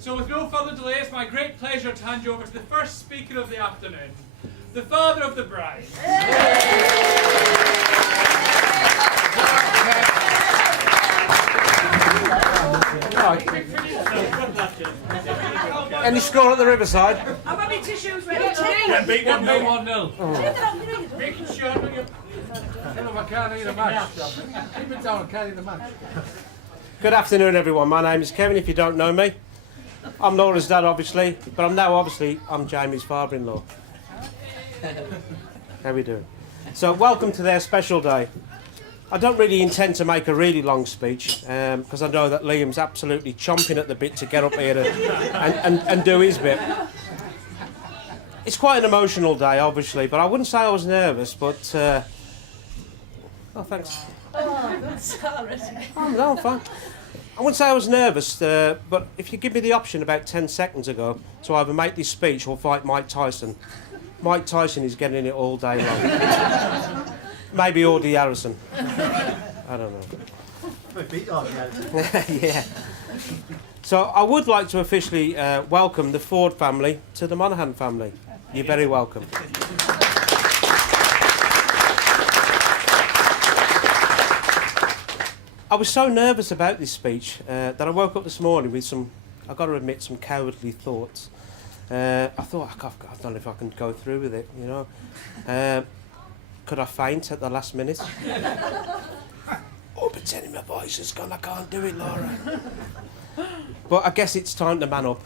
So with no further delay, it's my great pleasure to hand you over to the first speaker of the afternoon, the father of the bride. Any score at the Riverside? I've got my tissues ready. Yeah, beat 1-0. Making sure that you... I can't eat a match. Keep it down, I can't eat a match. Good afternoon, everyone. My name is Kevin, if you don't know me. I'm Laura's dad, obviously, but I'm Jamie's father-in-law. How we doing? So, welcome to their special day. I don't really intend to make a really long speech, because I know that Liam's absolutely chomping at the bit to get up here and do his bit. It's quite an emotional day, obviously, but I wouldn't say I was nervous, but... Oh, thanks. Oh, sorry. Oh, no, I'm fine. I wouldn't say I was nervous, but if you give me the option about 10 seconds ago to either make this speech or fight Mike Tyson, Mike Tyson is getting it all day long. Maybe Audie Harrison. I don't know. Yeah. So I would like to officially welcome the Ford family to the Monaghan family. You're very welcome. I was so nervous about this speech that I woke up this morning with I've got to admit, some cowardly thoughts. I thought, I don't know if I can go through with it, you know. Could I faint at the last minute? Oh, pretending my voice is gone, I can't do it, Laura. But I guess it's time to man up.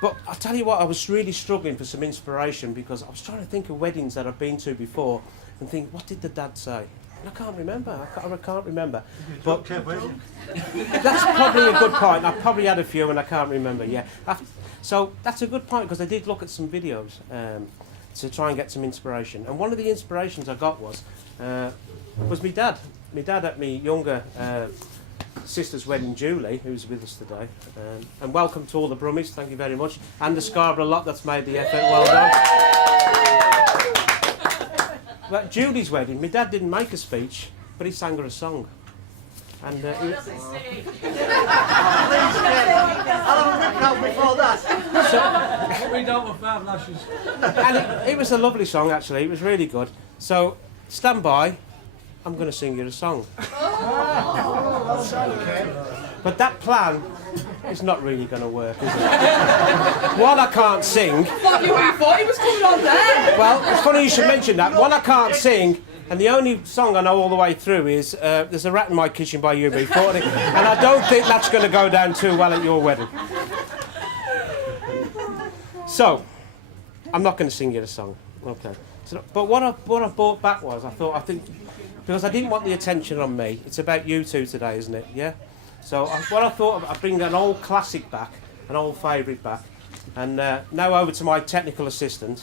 But I'll tell you what, I was really struggling for some inspiration because I was trying to think of weddings that I've been to before and think, what did the dad say? I can't remember. I can't remember. But that's probably a good point. I've probably had a few and I can't remember. Yeah. So that's a good point because I did look at some videos to try and get some inspiration. And one of the inspirations I got was my dad. My dad at my younger sister's wedding, Julie, who's with us today. And welcome to all the Brummies. Thank you very much. And the Scarborough lot that's made the effort. Well done. At Julie's wedding, my dad didn't make a speech, but he sang her a song. And I'll have a rip out before that. We don't with 5 lashes. And it was a lovely song, actually. It was really good. So, stand by. I'm going to sing you a song. But that plan is not really going to work, is it? One, I can't sing. I thought he was coming on there. Well, it's funny you should mention that. One, I can't sing, and the only song I know all the way through is There's a Rat in My Kitchen by UB40, and I don't think that's going to go down too well at your wedding. So, I'm not going to sing you the song. Okay. So, but what I brought back was, I think, because I didn't want the attention on me, it's about you two today, isn't it? Yeah? So what I thought, I'd bring an old classic back, an old favourite back. And now over to my technical assistant.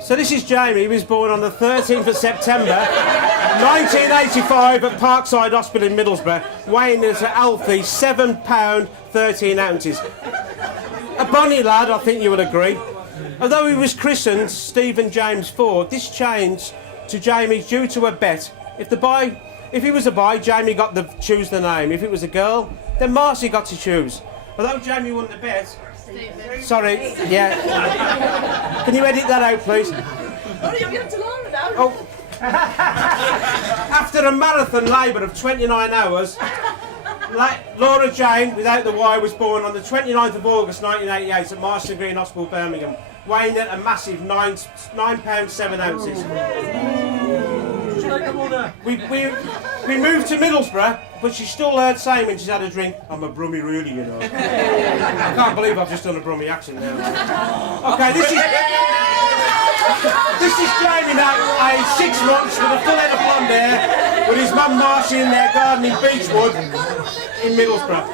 So this is Jamie. He was born on the 13th of September 1985 at Parkside Hospital in Middlesbrough, weighing as a healthy £7 13 ounces. A bonny lad, I think you would agree. Although he was christened Stephen James Ford, this changed to Jamie due to a bet. If he was a boy, Jamie got to choose the name. If it was a girl, then Marcy got to choose. Although Jamie won the bet. Sorry, yeah. Can you edit that out, please? Oh. After a marathon labour of 29 hours, Laura Jane, without the Y, was born on the 29th of August 1988 at Marston Green Hospital, Birmingham, weighing at a massive £9 7 ounces. We moved to Middlesbrough, but she still heard saying when she's had a drink, I'm a Brummie really, you know. I can't believe I've just done a Brummie accent now. Okay, this is Jamie now, aged 6 months with a full head of blonde hair, with his mum Marcy in their garden in Beechwood in Middlesbrough.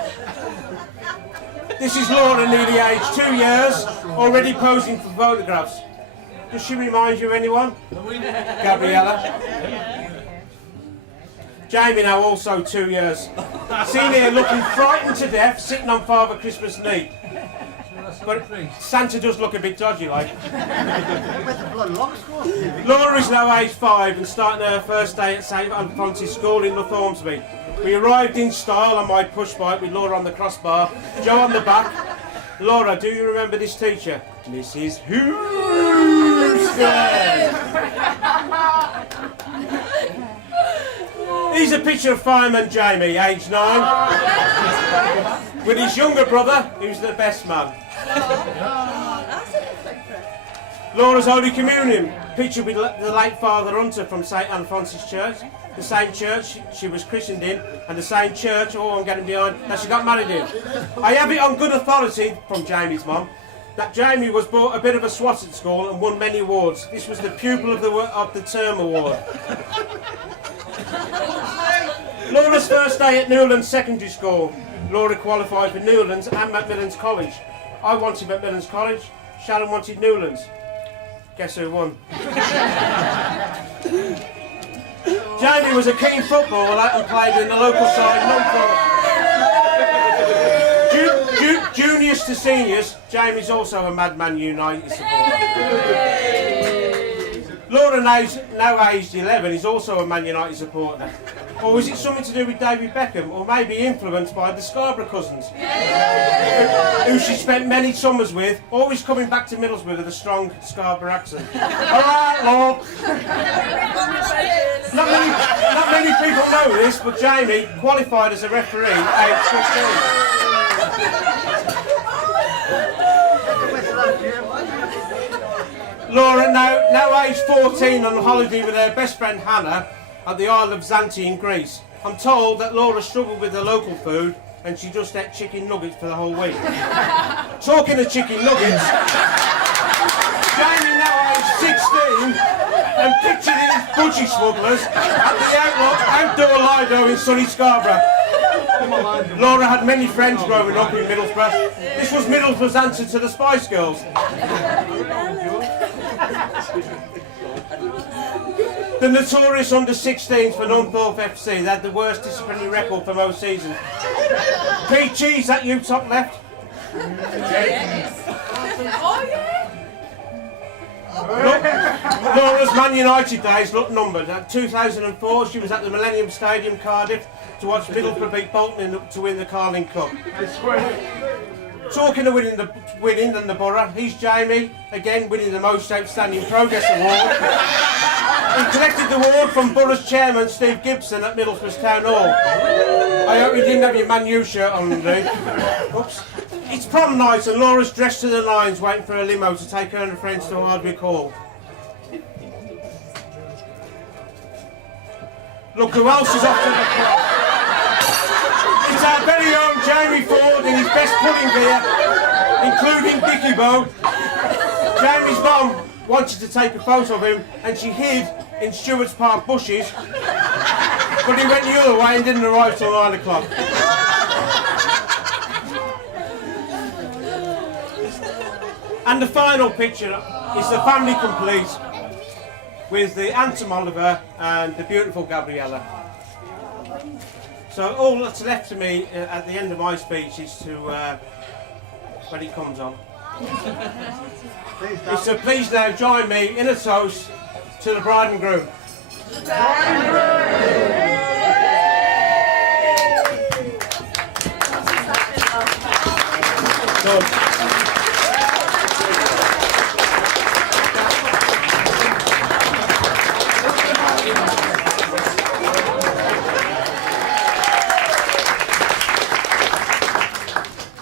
This is Laura, nearly aged 2 years, already posing for photographs. Does she remind you of anyone? Gabriella. Jamie now also 2 years. Seen here looking frightened to death, sitting on Father Christmas knee. But Santa does look a bit dodgy like. Laura is now age 5 and starting her first day at St Alphonsus School in Northamptonshire. We arrived in style on my push bike with Laura on the crossbar, Joe on the back. Laura, do you remember this teacher? Mrs. Houston. Here's a picture of fireman Jamie, age 9, with his younger brother, who's the best man. Laura's Holy Communion, picture with the late Father Hunter from St Alphonsus Church, the same church she was christened in, and the same church, I'm getting behind, that she got married in. I have it on good authority from Jamie's mum that Jamie was brought a bit of a swat at school and won many awards. This was the Pupil of the Term award. Laura's first day at Newlands Secondary School. Laura qualified for Newlands and Macmillan's College. I wanted Macmillan's College, Sharon wanted Newlands. Guess who won? Jamie was a keen footballer and played in the local side juniors to seniors. Jamie's also a Madman United supporter. Laura now aged 11 is also a Man United supporter. Or was it something to do with David Beckham, or maybe influenced by the Scarborough cousins, who she spent many summers with, always coming back to Middlesbrough with a strong Scarborough accent. Alright, Lord. Not many people know this, but Jamie qualified as a referee at age 16. Laura, now aged 14, on holiday with her best friend Hannah at the Isle of Zante in Greece. I'm told that Laura struggled with the local food and she just ate chicken nuggets for the whole week. Talking of chicken nuggets, Jamie now aged 16 and pictured these budgie smugglers at the outdoor Lido in sunny Scarborough. Laura had many friends growing up in Middlesbrough. This was Middlesbrough's answer to the Spice Girls. The notorious under-16s for Nunthorpe FC, they had the worst disciplinary record for most seasons. Pete Cheese, that you top left? Yes. Oh yeah. Laura's Man United days look numbered. At 2004, she was at the Millennium Stadium, Cardiff, to watch Middlesbrough beat Bolton to win the Carling Cup. Talking of winning the borough, he's Jamie, again winning the most outstanding progress award. He collected the award from borough's chairman Steve Gibson at Middlesbrough's Town Hall. I hope you didn't have your Man U shirt on, dude. Oops. It's prom night and Laura's dressed to the nines waiting for a limo to take her and her friends to Hardwick Hall. Look who else is off to the club. It's our very own Jamie Ford in his best pudding gear, including Dickie Bow. Jamie's mum wanted to take a photo of him and she hid in Stewart's Park bushes, but he went the other way and didn't arrive till 9 o'clock. And the final picture is the family complete with the handsome Oliver and the beautiful Gabriella. So all that's left to me at the end of my speech is to, when it comes on, is to please now join me in a toast to the bride and groom.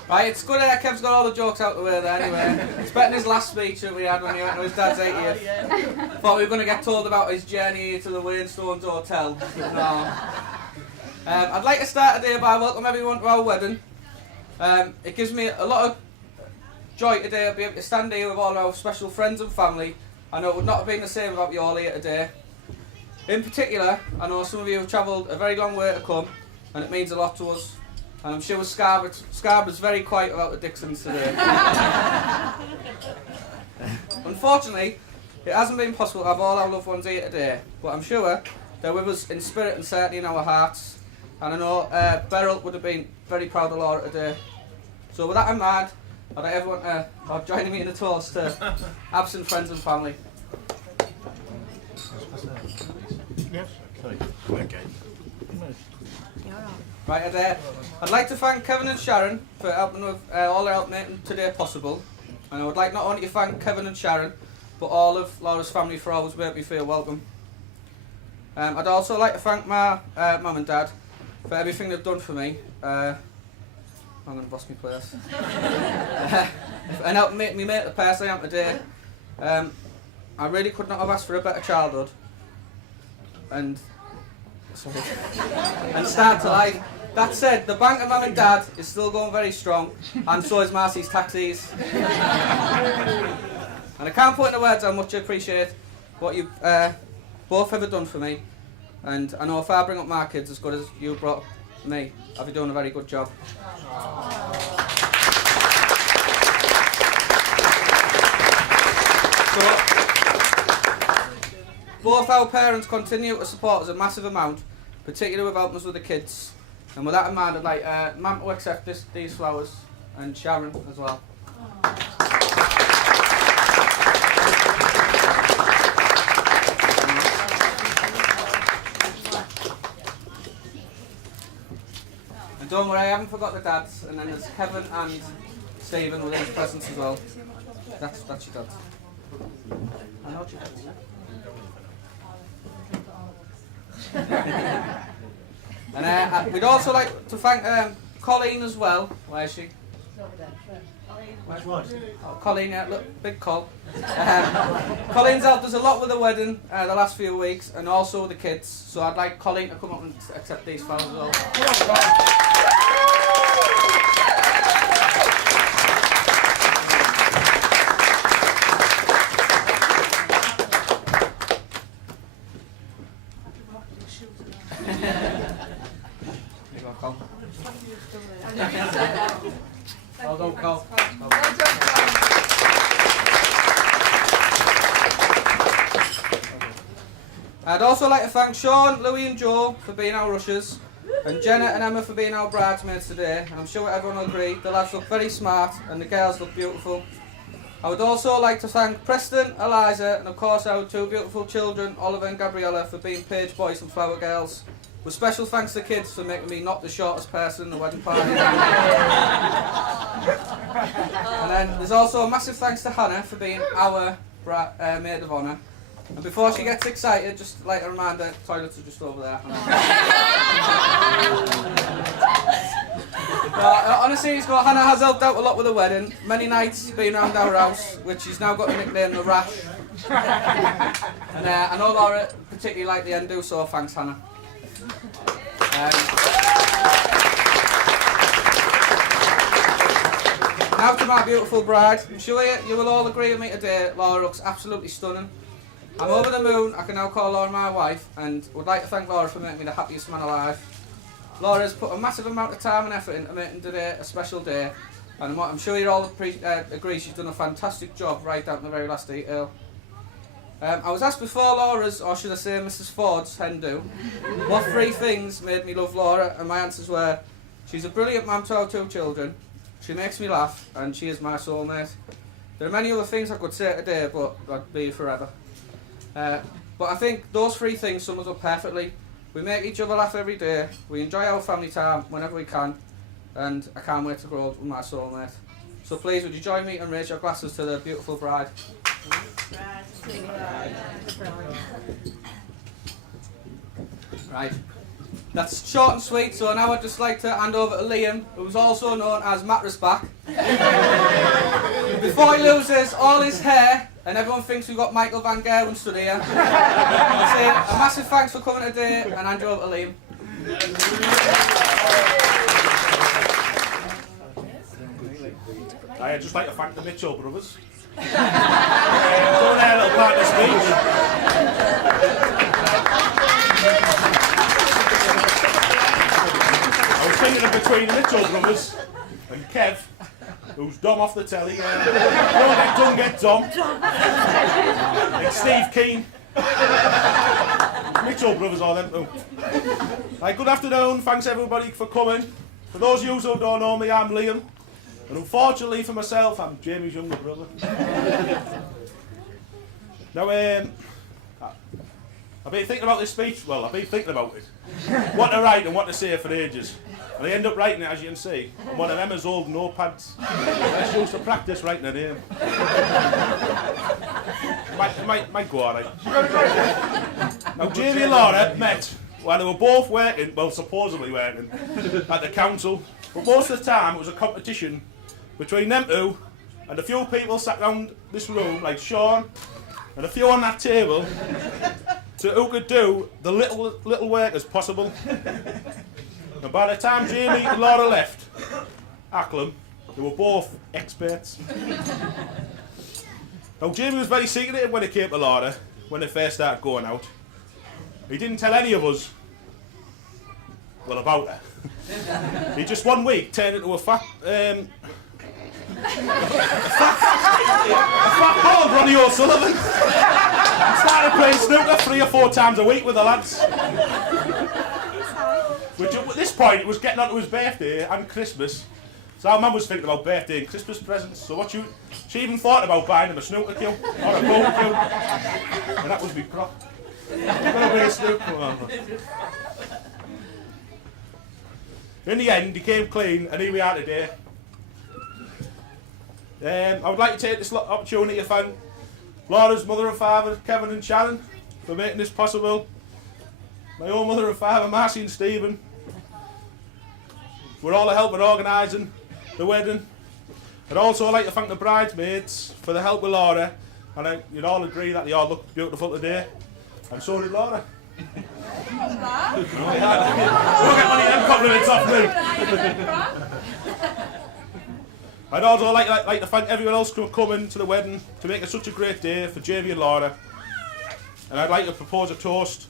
Right, it's good that Kev's got all the jokes out the way there anyway. It's better than his last speech that we had when he went to his dad's 80th. Thought we were going to get told about his journey to the Wainstones Hotel. No. I'd like to start today by welcoming everyone to our wedding. It gives me a lot of joy today to be able to stand here with all our special friends and family. I know it would not have been the same without you all here today. In particular, I know some of you have travelled a very long way to come, and it means a lot to us. And I'm sure Scarborough's very quiet about the Dixons today. Unfortunately, It hasn't been possible to have all our loved ones here today, but I'm sure they're with us in spirit and certainly in our hearts. And I know Beryl would have been very proud of Laura today. So with that in mind, I'd like everyone joining me in a toast to absent friends and family. Right, I'd like to thank Kevin and Sharon for helping with all their help making today possible. And I would like not only to thank Kevin and Sharon, but all of Laura's family for always making me feel welcome. I'd also like to thank my mum and dad for everything they've done for me. I'm going to lost my place. And helping make me the person I am today. I really could not have asked for a better childhood. And start to life. That said, the bank of mum and dad is still going very strong, and so is Marcy's taxis. And I can't put into words how much I appreciate what you've both ever done for me. And I know if I bring up my kids as good as you brought up me, I'll be doing a very good job. So, both our parents continue to support us a massive amount, particularly with helping us with the kids. And with that in mind, I'd like Mum to accept these flowers, and Sharon as well. And don't worry, I haven't forgot the dads, and then there's Kevin and Stephen within his presence as well. That's your dads. I know your dads. And we'd also like to thank Colleen as well. Where is she? Which one? Oh, Colleen, look, big call. Colleen's helped us a lot with the wedding the last few weeks, and also with the kids. So I'd like Colleen to come up and accept these flowers as well. Well done, Cole. I'd also like to thank Sean, Louis and Joe for being our ushers, and Jenna and Emma for being our bridesmaids today. And I'm sure everyone will agree, the lads look very smart and the girls look beautiful. I would also like to thank Preston, Eliza, and of course our two beautiful children, Oliver and Gabriella, for being page boys and flower girls. With special thanks to kids for making me not the shortest person in the wedding party. And then there's also a massive thanks to Hannah for being our maid of honour. And before she gets excited, just like a reminder, toilets are just over there. On a serious note, Hannah has helped out a lot with the wedding. Many nights being around our house, which she's now got the nickname The Rash. And I know Laura particularly liked the endo, so thanks, Hannah. Now to my beautiful bride. I'm sure you will all agree with me today, Laura looks absolutely stunning. I'm over the moon, I can now call Laura my wife, and would like to thank Laura for making me the happiest man alive. Laura's put a massive amount of time and effort into making today a special day, and I'm sure you all agree she's done a fantastic job right down to the very last detail. I was asked before Laura's, or should I say Mrs. Ford's hen do, what 3 things made me love Laura, and my answers were, she's a brilliant mum to our 2 children, she makes me laugh, and she is my soulmate. There are many other things I could say today, but I'd be forever. But I think those 3 things sum us up perfectly. We make each other laugh every day, we enjoy our family time whenever we can, and I can't wait to grow up with my soulmate. So please, would you join me and raise your glasses to the beautiful bride? Right, that's short and sweet, so now I'd just like to hand over to Liam, who's also known as Mattress Back. Before he loses all his hair, and everyone thinks we've got Michael Van Gerwen stood here, I'll say a massive thanks for coming today, and hand you over to Liam. I'd just like to thank the Mitchell brothers. Doing their little part of the speech. I was thinking of between the Mitchell brothers and Kev, who's Dom off the telly. Don't get Dom. Like Steve Keane. Mitchell brothers are them too. Right, good afternoon, thanks everybody for coming. For those of you who don't know me, I'm Liam. And unfortunately for myself, I'm Jamie's younger brother. Now, I've been thinking about this speech, well, I've been thinking about it. What to write and what to say for ages. And I end up writing it, as you can see, on one of Emma's old notepads. I used to practice writing it in. Might go alright. Now, Jamie and Laura met while they were both working, well, supposedly working, at the council. But most of the time, it was a competition between them two and a few people sat around this room, like Sean, and a few on that table, to who could do the little work as possible. And by the time Jamie and Laura left Acklam, they were both experts. Now, Jamie was very secretive when it came to Laura, when they first started going out. He didn't tell any of us, well, about her. He just one week turned into a fat bald Ronnie O'Sullivan. Started playing snooker 3 or 4 times a week with the lads. Which at this point it was getting on to his birthday and Christmas. So our mum was thinking about birthday and Christmas presents. So she even thought about buying him a snooker cue or a poker cue. And that was me prop. Gonna be a snooker. In the end, he came clean, and here we are today. I would like to take this opportunity to thank Laura's mother and father, Kevin and Shannon, for making this possible. My own mother and father, Marcy and Stephen, for all the help in organising the wedding. I'd also like to thank the bridesmaids for the help with Laura, and you'd all agree that they all look beautiful today, and so did Laura. Don't get one of them compliments off me. I'd also like to thank everyone else for coming to the wedding to make it such a great day for Jamie and Laura. And I'd like to propose a toast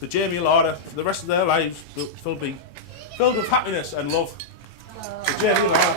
to Jamie and Laura for the rest of their lives to be filled with happiness and love. For Jamie and Laura.